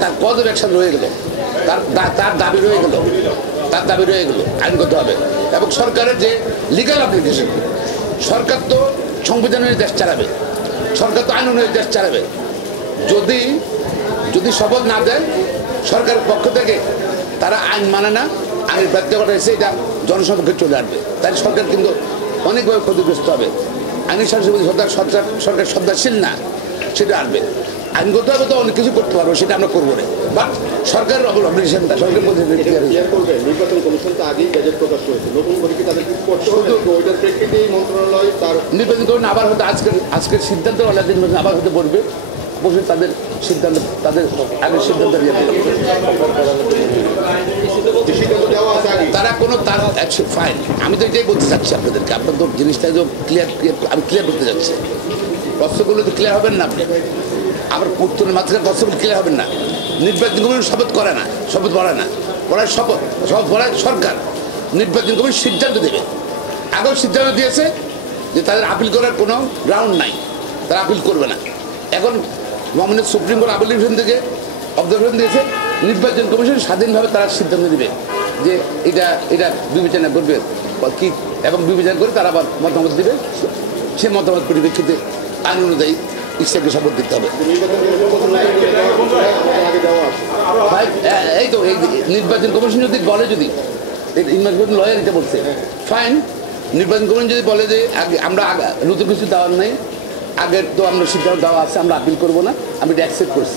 তার cause of action রয়ে গেল, তার দাবি রয়ে গেল, আইনগত হবে। এবং সরকারের যে লিগাল অ্যাপ্লিকেশন, সরকার তো সংবিধানের দেশ চালাবে, সরকার তো আইন অনুযায়ী দেশ চালাবে। যদি শপথ না দেয় সরকারের পক্ষ থেকে, তারা আইন মানে না, আইনের বাধ্যকতা এসে এটা জনসমক্ষে চলে আসবে, তাই সরকার কিন্তু অনেকভাবে ক্ষতিগ্রস্ত হবে। আইনের শাসন সরকার শ্রদ্ধাশীল না, সেটা আসবে। আইনগতভাবে তো অনেক কিছু করতে পারবো, সেটা আমরা করবো না, বাট সরকারের অবলিগেশনটা সরকার বলছে নির্বাচন কমিশন তো আগেই গ্যাজেট প্রকাশ করেছে, নতুন করে কি তাদের ওইটার প্রেক্ষিতেই মন্ত্রণালয় তার নির্বাচন করুন। আবার হয়তো আজকের সিদ্ধান্ত আবার হতে বলবে, বসে তাদের সিদ্ধান্ত, তাদের আগের সিদ্ধান্ত নিয়ে তারা কোনো তার ফাইন। আমি তো এটাই বলতে চাচ্ছি আপনাদেরকে, আপনার তো জিনিসটা তো আমি ক্লিয়ার করতে যাচ্ছি। প্রশ্নগুলো তো ক্লিয়ার হবেন না আপনি, আবার উত্তরের মাঝখানে প্রশ্নগুলো ক্লিয়ার হবেন না। নির্বাচন কমিশন শপথ করে না, শপথ পড়ায় সরকার। নির্বাচন কমিশন সিদ্ধান্ত দেবে, আগেও সিদ্ধান্ত দিয়েছে যে তাদের আপিল করার কোনো গ্রাউন্ড নাই, তারা আপিল করবে না। এখন মাননীয় সুপ্রিম কোর্ট আপিল থেকে অবজারভেশন দিয়েছে, নির্বাচন কমিশন স্বাধীনভাবে তারা সিদ্ধান্ত নেবে যে এটা বিবেচনা করবে কি, এবং বিবেচনা করে তারা আবার মতামত দেবে। সে মতামত পরিপ্রেক্ষিতে আইন অনুযায়ী ইচ্ছাকে শপথ দিতে হবে। এই তো এই নির্বাচন কমিশন যদি বলে, যদি নির্বাচন লয়ার এটা বলছে ফাইন, নির্বাচন কমিশন যদি বলে যে আমরা নতুন কিছু দেওয়ার নেই, আগের তো আমরা সিদ্ধান্ত দেওয়া আছে, আমরা আপিল করবো না, আমি এটা অ্যাকসেপ্ট করছি।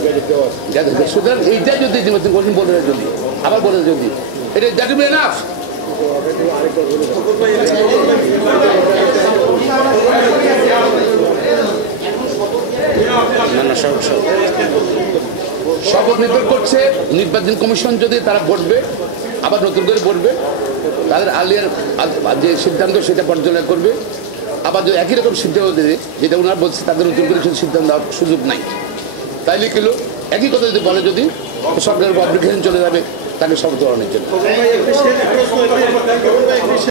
সুতরাং এইটা যদি নির্বাচন কমিশন বলে, যদি আবার বলে, যদি এটা দ্যাট উইল বি এনাফ। শপথ নির্ভর করছে নির্বাচন কমিশন যদি তারা বসবে, আবার নতুন করে বসবে, তাদের আলিয়ার যে সিদ্ধান্ত সেটা পর্যালোচনা করবে, আবার যদি একই রকম সিদ্ধান্ত দেবে যেটা ওনারা বলছে তাদের নতুন করে সিদ্ধান্ত দেওয়ার সুযোগ নাই, তাইলে কিলো একই কথা যদি বলে, যদি সরকারের অব্লিগেশন চলে যাবে তাকে শপথ গ্রহণের জন্য।